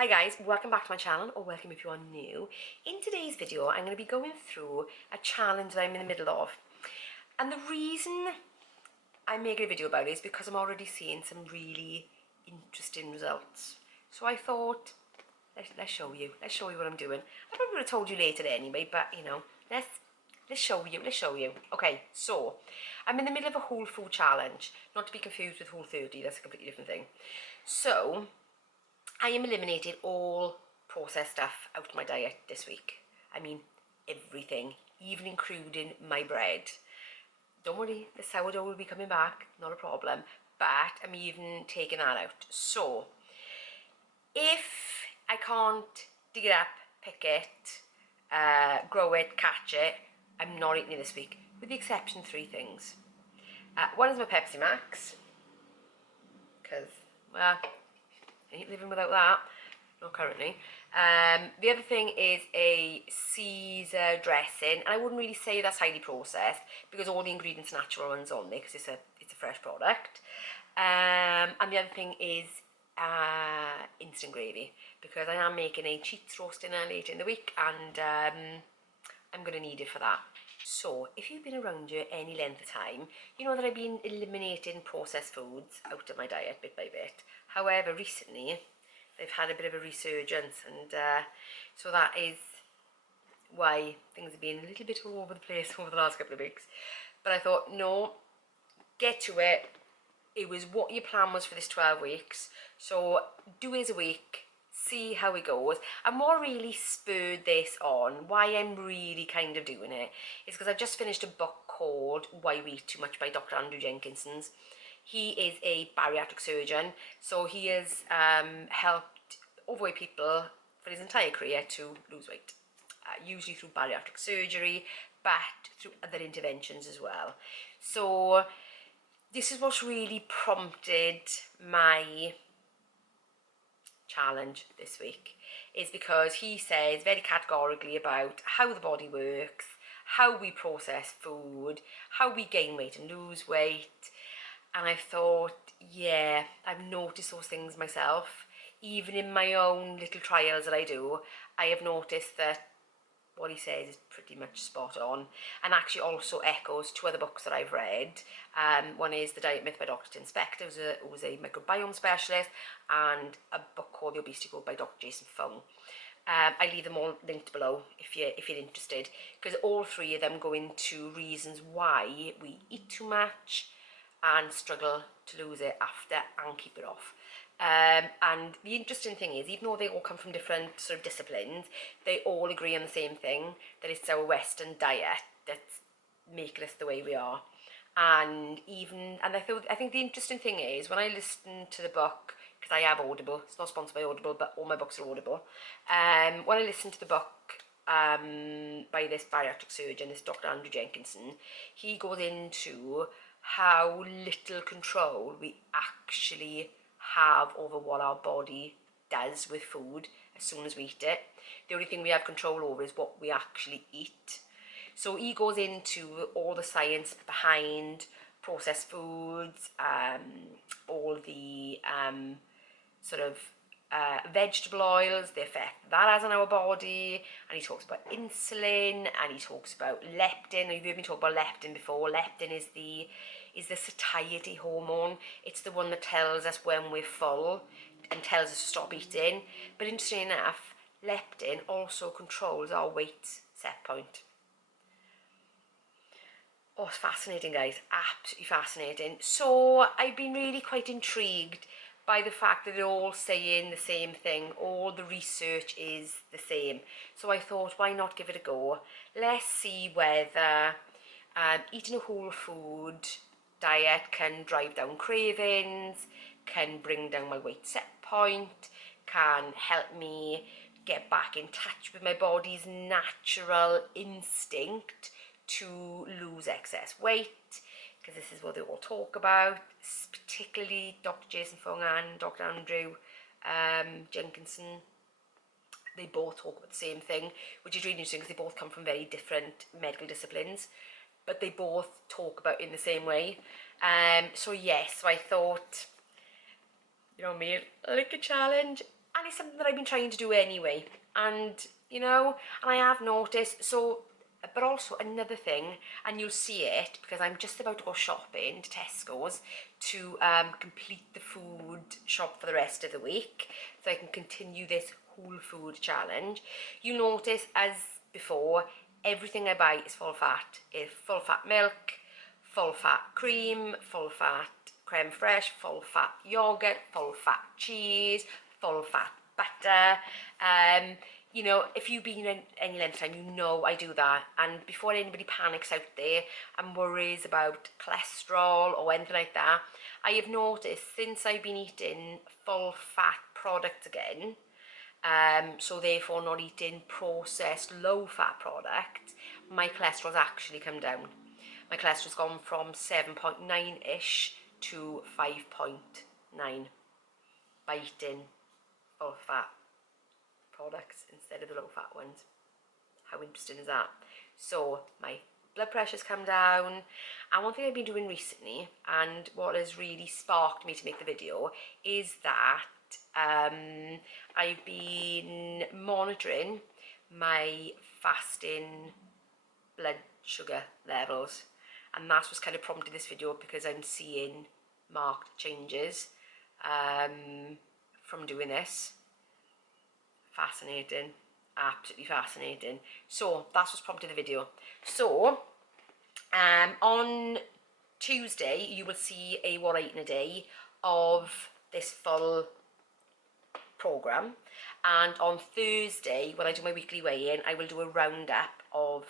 Hi guys, welcome back to my channel, or welcome if you are new. In today's video, I'm going to be going through a challenge that I'm in the middle of. And the reason I'm making a video about it is because I'm already seeing some really interesting results. So I thought, let's show you what I'm doing. I probably would have told you later anyway, but you know, let's show you. Okay, so I'm in the middle of a whole food challenge, not to be confused with Whole30, that's a completely different thing. So I am eliminating all processed stuff out of my diet this week. I mean, everything, even including my bread. Don't worry, the sourdough will be coming back, not a problem, but I'm even taking that out. So, if I can't dig it up, pick it, grow it, catch it, I'm not eating it this week, with the exception of three things. One is my Pepsi Max, because, well, I ain't living without that, not currently. The other thing is a Caesar dressing, and I wouldn't really say that's highly processed because all the ingredients are natural ones on there because it's a fresh product. And the other thing is instant gravy, because I am making a cheats roast dinner later in the week, and I'm going to need it for that. So, if you've been around here any length of time, you know that I've been eliminating processed foods out of my diet bit by bit. However, recently, they've had a bit of a resurgence, and so that is why things have been a little bit all over the place over the last couple of weeks. But I thought, no, get to it. It was what your plan was for this 12 weeks. So, do it a week. See how it goes. And what really spurred this on, why I'm really kind of doing it, is because I've just finished a book called Why We Eat Too Much by Dr. Andrew Jenkinson. He is a bariatric surgeon, so he has helped overweight people for his entire career to lose weight, usually through bariatric surgery, but through other interventions as well. So this is what's really prompted my challenge this week, is because he says very categorically about how the body works, how we process food, how we gain weight and lose weight. And I thought, yeah, I've noticed those things myself. Even in my own little trials that I do, I have noticed that what he says is pretty much spot on, and actually also echoes two other books that I've read. One is The Diet Myth by Dr. Spector, who was a microbiome specialist, and a book called The Obesity Code by Dr. Jason Fung. I leave them all linked below if you're interested, because all three of them go into reasons why we eat too much and struggle to lose it after and keep it off. And the interesting thing is, even though they all come from different sort of disciplines, they all agree on the same thing, that it's our Western diet that's making us the way we are. And I think the interesting thing is, when I listen to the book, because I have Audible, it's not sponsored by Audible, but all my books are Audible. When I listen to the book by this bariatric surgeon, this Dr. Andrew Jenkinson, he goes into how little control we actually have over what our body does with food as soon as we eat it. The only thing we have control over is what we actually eat. So he goes into all the science behind processed foods, all the sort of vegetable oils, the effect that has on our body, and he talks about insulin, and he talks about leptin. You've heard me talk about leptin before. Leptin is the satiety hormone. It's the one that tells us when we're full and tells us to stop eating. But interestingly enough, leptin also controls our weight set point. Oh, it's fascinating, guys, absolutely fascinating. So I've been really quite intrigued by the fact that they're all saying the same thing, all the research is the same. So I thought, why not give it a go? Let's see whether eating a whole food diet can drive down cravings, can bring down my weight set point, can help me get back in touch with my body's natural instinct to lose excess weight, because this is what they all talk about, particularly Dr. Jason Fung and Dr. Andrew Jenkinson. They both talk about the same thing, which is really interesting because they both come from very different medical disciplines, but they both talk about it in the same way. So yes, so I thought, you know me, like a challenge, and it's something that I've been trying to do anyway, and you know, and I have noticed. So, but also another thing, and you'll see it because I'm just about to go shopping to Tesco's to complete the food shop for the rest of the week, so I can continue this whole food challenge. You notice, as before, everything I buy is full fat. It's full fat milk, full fat cream, full fat creme fraiche, full fat yogurt, full fat cheese, full fat butter. You know, if you've been in any length of time, you know I do that. And before anybody panics out there and worries about cholesterol or anything like that, I have noticed since I've been eating full fat products again, so therefore not eating processed low fat products, my cholesterol's actually come down. My cholesterol's gone from 7.9-ish to 5.9 by eating full fat products instead of the low fat ones. How interesting is that? So my blood pressure's come down, and one thing I've been doing recently, and what has really sparked me to make the video, is that I've been monitoring my fasting blood sugar levels, and that's what's kind of prompted this video, because I'm seeing marked changes from doing this. Fascinating, absolutely fascinating. So that's what's prompted the video. So on Tuesday you will see a what I eat in a day of this full program, and on Thursday when I do my weekly weigh-in, I will do a roundup of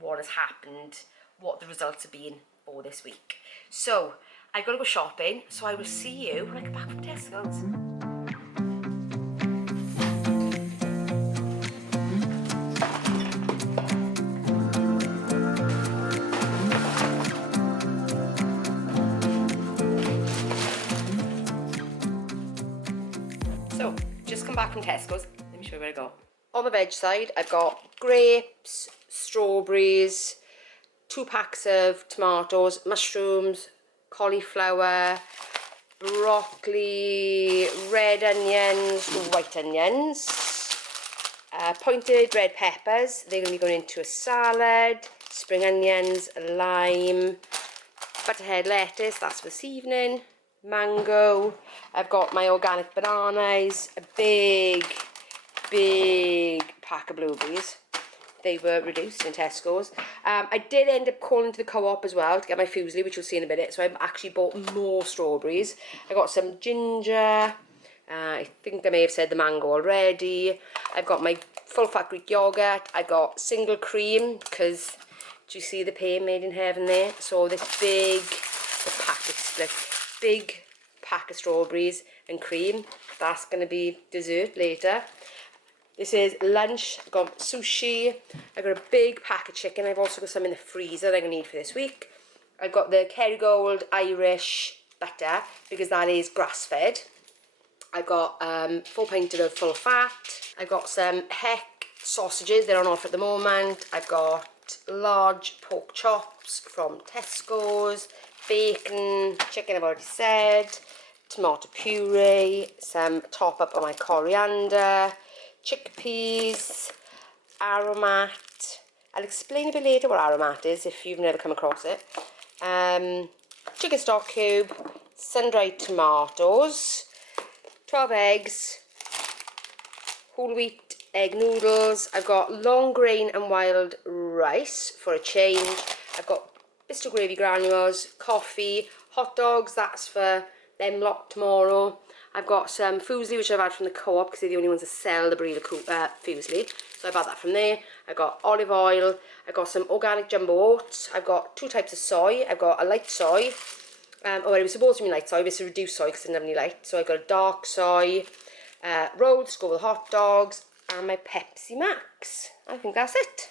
what has happened, what the results have been for this week. So I've got to go shopping, so I will see you when I come back from Tesco's. So just come back from Tesco's. Let me show you where I got. On the veg side, I've got grapes, strawberries, 2 packs of tomatoes, mushrooms, cauliflower, broccoli, red onions, white onions, pointed red peppers. They're going to be going into a salad, spring onions, lime, butterhead lettuce, that's for this evening, mango. I've got my organic bananas, a big pack of blueberries. They were reduced in Tesco's. I did end up calling to the co-op as well to get my fusilli, which you'll see in a minute. So I actually bought more strawberries. I got some ginger. I think I may have said the mango already. I've got my full fat Greek yogurt. I got single cream because do you see the pain made in heaven there? So this big pack of strawberries and cream. That's going to be dessert later. This is lunch. I've got sushi. I've got a big pack of chicken. I've also got some in the freezer that I'm going to need for this week. I've got the Kerrygold Irish butter because that is grass-fed. I've got 4 pints of full fat. I've got some Heck sausages. They're on offer at the moment. I've got large pork chops from Tesco's. Bacon, chicken I've already said. Tomato puree. Some top-up on my coriander. Chickpeas, aromat. I'll explain a bit later what aromat is if you've never come across it. Chicken stock cube, sun-dried tomatoes, 12 eggs, whole wheat egg noodles. I've got long grain and wild rice for a change. I've got Bistro gravy granules, coffee, hot dogs, that's for them lot tomorrow. I've got some fusilli, which I've had from the co-op because they're the only ones that sell the breed of fusilli. So I've had that from there. I've got olive oil. I've got some organic jumbo oats. I've got 2 types of soy. I've got a light soy. It was supposed to be light soy, but it's a reduced soy because I didn't have any light. So I've got a dark soy, rolled to go with hot dogs, and my Pepsi Max. I think that's it.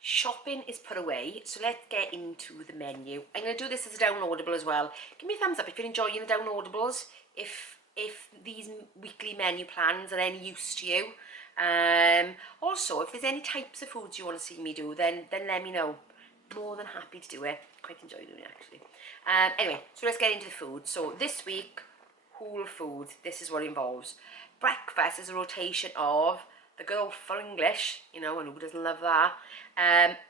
Shopping is put away, so let's get into the menu. I'm going to do this as a downloadable as well. Give me a thumbs up if you're enjoying the downloadables, if these weekly menu plans are any use to you. Also, if there's any types of foods you want to see me do, then let me know. More than happy to do it. Quite enjoy doing it actually. Anyway, so let's get into the food. So this week, whole foods, this is what it involves. Breakfast is a rotation of the good old full English, you know, and who doesn't love that?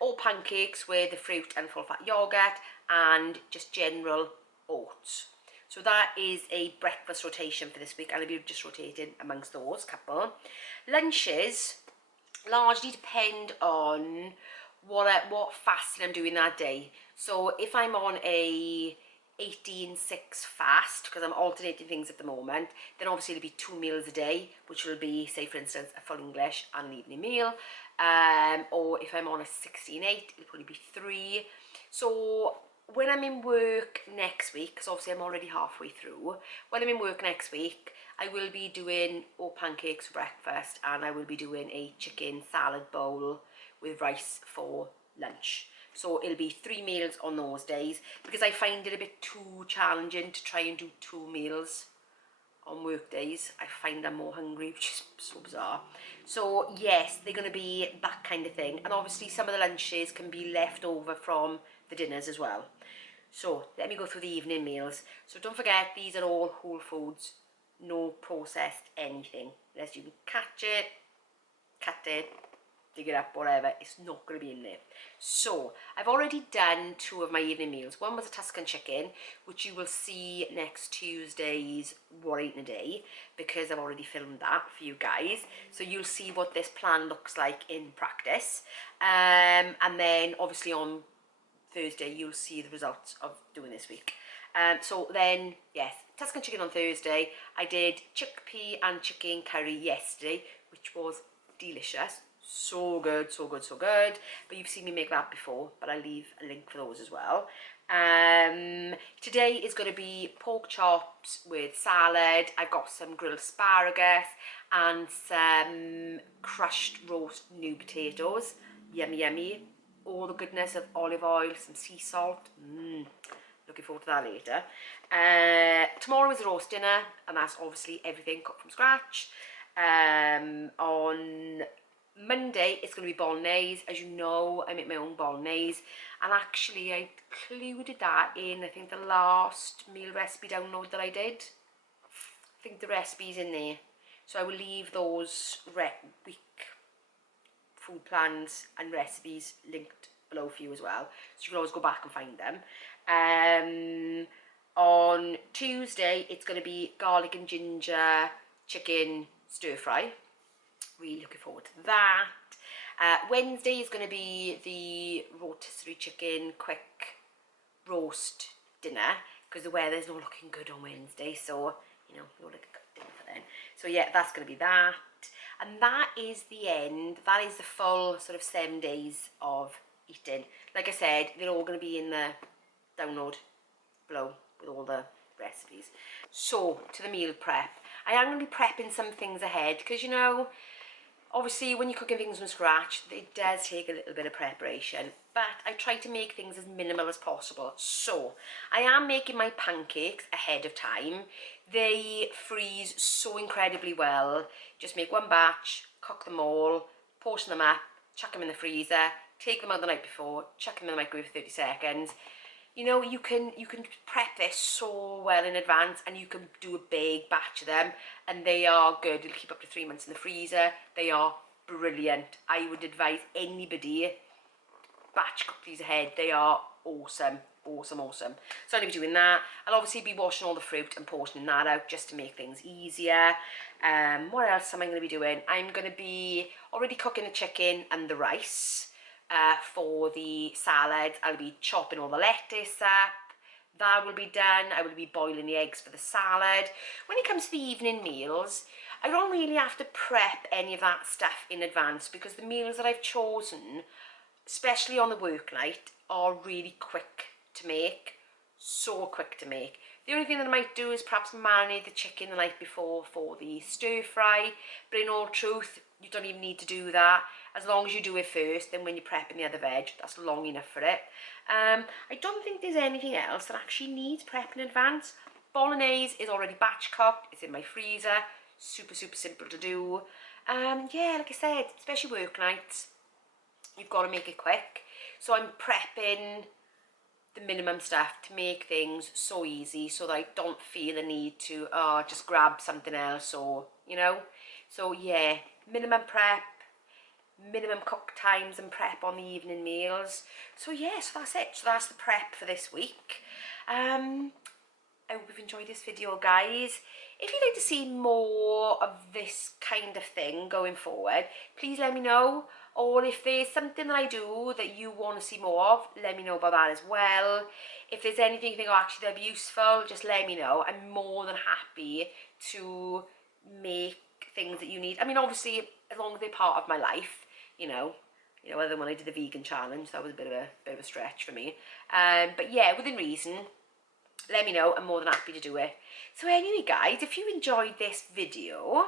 Oat pancakes with the fruit and full fat yogurt, and just general oats. So that is a breakfast rotation for this week, and I'll be just rotating amongst those couple. Lunches largely depend on what fasting I'm doing that day. So if I'm on a 18-6 fast, because I'm alternating things at the moment, then obviously it'll be 2 meals a day, which will be, say for instance, a full English and an evening meal. Or if I'm on a 16-8, it'll probably be 3. So when I'm in work next week, because obviously I'm already halfway through, when I'm in work next week, I will be doing oat pancakes for breakfast, and I will be doing a chicken salad bowl with rice for lunch. So it'll be 3 meals on those days, because I find it a bit too challenging to try and do 2 meals on work days. I find I'm more hungry, which is so bizarre. So yes, they're going to be that kind of thing. And obviously some of the lunches can be left over from the dinners as well. So let me go through the evening meals. So don't forget, these are all whole foods, no processed anything. Unless you can catch it, cut it, dig it up, whatever, it's not going to be in there. So I've already done 2 of my evening meals. One was a Tuscan chicken, which you will see next Tuesday's What I Eat in a Day, because I've already filmed that for you guys. So you'll see what this plan looks like in practice. And then obviously on Thursday you'll see the results of doing this week. So then, yes, Tuscan chicken on Thursday. I did chickpea and chicken curry yesterday, which was delicious. So good, so good, so good. But you've seen me make that before, but I'll leave a link for those as well. Today is going to be pork chops with salad. I've got some grilled asparagus and some crushed roast new potatoes. Yummy, yummy. All the goodness of olive oil, some sea salt. Looking forward to that later. Tomorrow is a roast dinner, and that's obviously everything cooked from scratch. On Monday, it's going to be bolognese. As you know, I make my own bolognese, and actually I included that in, I think, the last meal recipe download that I did. I think the recipe's in there. So I will leave those week food plans and recipes linked below for you as well, so you can always go back and find them. On Tuesday, it's going to be garlic and ginger chicken stir fry. Really looking forward to that. Wednesday is going to be the rotisserie chicken quick roast dinner, because the weather's not looking good on Wednesday, so you know, we'll look at dinner for then. So yeah, that's going to be that. And that is the end. That is the full sort of 7 days of eating. Like I said, they're all going to be in the download below with all the recipes. So to the meal prep. I am going to be prepping some things ahead, because you know, obviously when you're cooking things from scratch, it does take a little bit of preparation, but I try to make things as minimal as possible. So I am making my pancakes ahead of time. They freeze so incredibly well. Just make one batch, cook them all, portion them up, chuck them in the freezer, take them out the night before, chuck them in the microwave for 30 seconds. You know, you can prep this so well in advance, and you can do a big batch of them, and they are good. It'll keep up to 3 months in the freezer. They are brilliant. I would advise anybody batch cook these ahead. They are awesome, awesome, awesome. So I'm going to be doing that. I'll obviously be washing all the fruit and portioning that out just to make things easier. What else am I going to be doing? I'm going to be already cooking the chicken and the rice. For the salad, I'll be chopping all the lettuce up. That will be done. I will be boiling the eggs for the salad. When it comes to the evening meals, I don't really have to prep any of that stuff in advance, because the meals that I've chosen, especially on the work night, are really quick to make. So quick to make. The only thing that I might do is perhaps marinate the chicken the night before for the stir fry, but in all truth, you don't even need to do that. As long as you do it first, then when you're prepping the other veg, that's long enough for it. I don't think there's anything else that actually needs prep in advance. Bolognese is already batch cooked, it's in my freezer, super, super simple to do. Yeah, like I said, especially work nights, you've got to make it quick. So I'm prepping the minimum stuff to make things so easy so that I don't feel the need to just grab something else, or you know. So yeah, minimum prep, minimum cook times and prep on the evening meals. So yeah, so that's it. So that's the prep for this week. I hope you've enjoyed this video, guys. If you'd like to see more of this kind of thing going forward, please let me know. Or if there's something that I do that you want to see more of, let me know about that as well. If there's anything you think, oh, actually that'd be useful, just let me know. I'm more than happy to make things that you need. I mean, obviously, as long as they're part of my life, you know, other than when I did the vegan challenge, that was a bit of a stretch for me. But yeah, within reason, let me know. I'm more than happy to do it. So anyway, guys, if you enjoyed this video,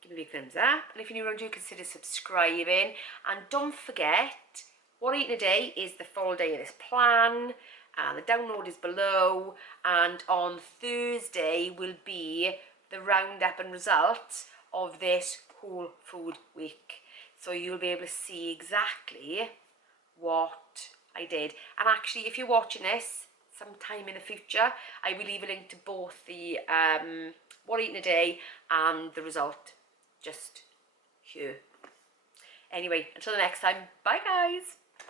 give me a big thumbs up. And if you're new around here, consider subscribing. And don't forget, What I Eat in a Day is the full day of this plan. And the download is below. And on Thursday will be the roundup and results of this whole food week. So you'll be able to see exactly what I did. And actually, if you're watching this sometime in the future, I will leave a link to both the What I Eat in a Day and the result just here. Anyway, until the next time, bye guys.